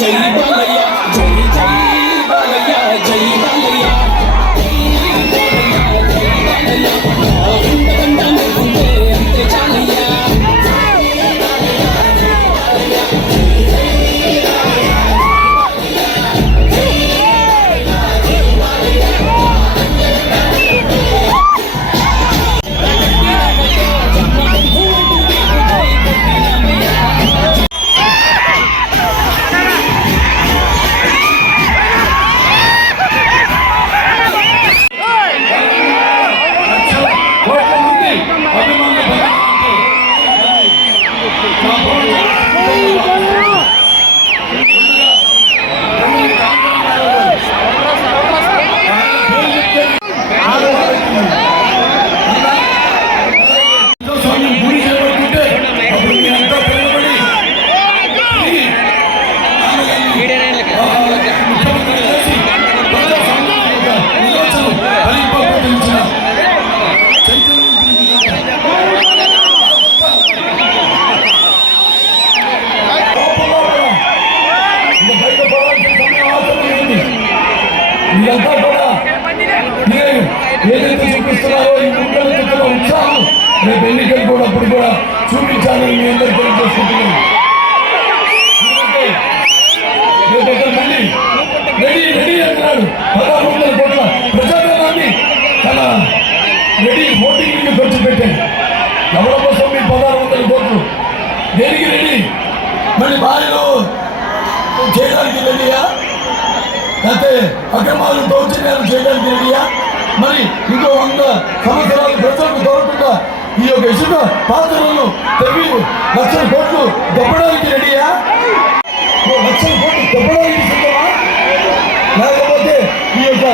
Yeah. మీరంతా కూడా మీరు ఏదైతే చూపిస్తున్నారో ఈ ముందు చుట్టూ ఉత్సాహం రేపు ఎన్నికలు కూడా అప్పుడు కూడా చూపించాలని మీ అందరూ తెలియజేసుకుంటున్నాను ఎందుకంటే మళ్ళీ రెడీ రెడీ అంటున్నాడు. పదహారు వందల కోట్ల ప్రజాధనాన్ని తన రెడీ ఓటింగ్ ఖర్చు పెట్టాడు ఎవరి కోసం మీ పదహారు వందల కోట్లు? దేనికి రెడీ? మళ్ళీ భార్యలో చేయడానికి రెడీయా? అయితే అక్రమాలు దౌర్జన్యాలు చేయడానికి రెడీయా? మరి ఇంకో వంద సంవత్సరాలు ప్రజలకు దొరకకుండా ఈ యొక్క ఇసుక పాత్రలను తవ్వి లక్షల కోట్లు దొప్పడానికి రెడీయా? లక్షల కోట్లు దొప్పడానికి సిద్ధమా? లేకపోతే ఈ యొక్క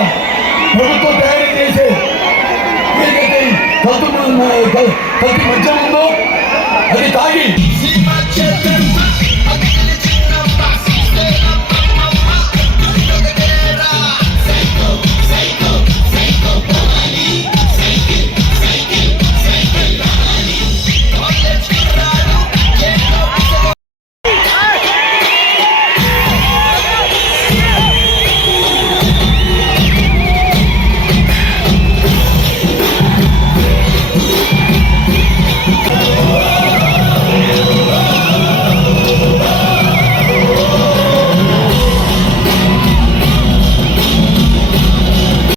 ప్రభుత్వం తయారు చేసే ఏదైతే తల్లి తల్లి మధ్య ఉందో అది తాగి